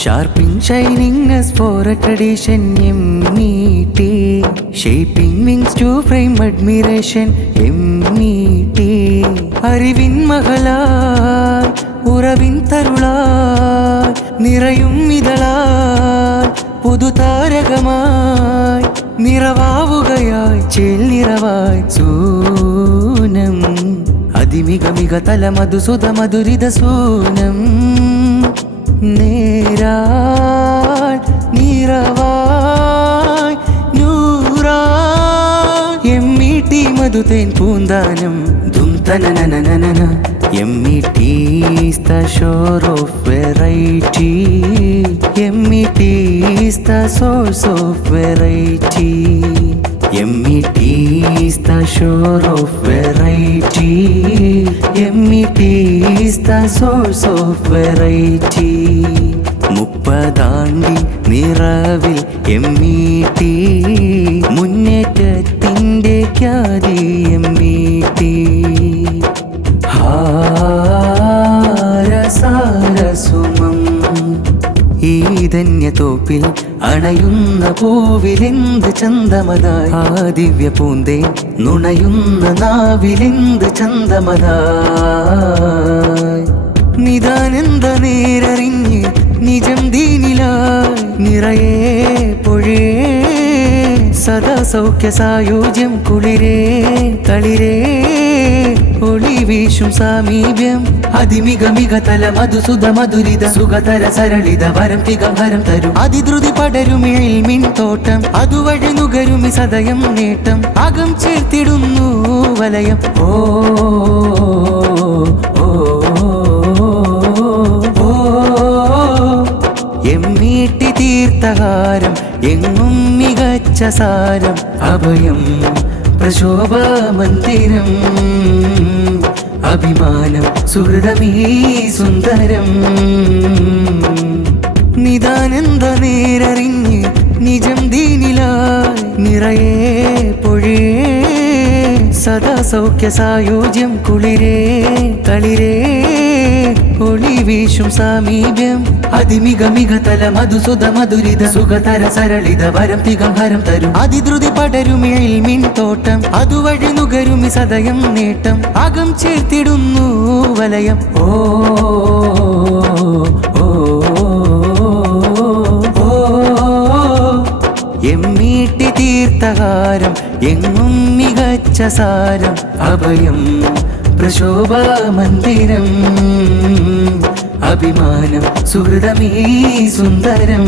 Sharping, shining as for a tradition, MET. Shaping wings to frame admiration, MET. Arivin magalay, uravin tarulay, nirayum idalay, pudu taragamay, niravavugayay, chel niravay, soonam. Adimiga miga tala madhusuda madhurida soonam. നേരാൾ നീരവായ് നൂറായ് MET മധുതേൻ Poonthanam ധും തനനനനനന MET is the shore of variety. MET is the source of variety. MET is the shore of variety. MET is the source of variety. മുപ്പതാണ്ടി നിറവിൽ MET മുന്നേറ്റത്തിൻ്റെ ഖ്യാതി MET. ഹാരസാരസുമം ഈ ധന്യതോപ്പിൽ അണയുന്ന പൂവിലെന്ത് ചന്തമതായി ആ ദിവ്യ പൂന്തേ നുണയുന്ന നാവിലെന്ത് ചന്തമതായി നിദാനന്ദ നേരറിഞ്ഞ് നിജം ദീനിലായി നിറയെ പൊഴേ സദാ സൗഖ്യ സായുജ്യം കുളിരേ കളിരേ ഒളി വീശും സാമീപ്യം അതിമിക മിക തല മധുസുധ മധുരിത സുഖതര സരളിത വരം തികം ഹരം തരും അതിദ്രുതി പടരും ഇൽമിൻ തോട്ടം അതുവഴി നുകരുമി സദയം നേട്ടം അകം ചേർത്തിടുന്നു വലയം ഓ MET തീർത്ഥഹാരം എങ്ങും മികച്ച സാരം അഭയം പ്രശോഭമന്ദിരം അഭിമാനം സുഹൃതമീ സുന്ദരം നിദാനന്ദ നേരറിഞ്ഞ് നിജം ദീനിലായി നിറയെ പൊഴേ സദാ സൗഖ്യ സായുജ്യം കുളിരേ കളിരേ ഒളി വീശും സാമീപ്യം അതിമിക മിക തല മധുസുധ മധുരിത സുഖതര സരളിത വരം തികം ഹരം തരും അതിദ്രുതി പടരും ഇൽമിൻ തോട്ടം അതുവഴി നുകരുമി സദയം നേട്ടം അകം ചേർത്തിടുന്നു വലയം ഓ MET തീർത്ഥഹാരം എങ്ങും മികച്ച സാരം അഭയം പ്രശോഭമന്ദിരം അഭിമാനം സുഹൃതമീ സുന്ദരം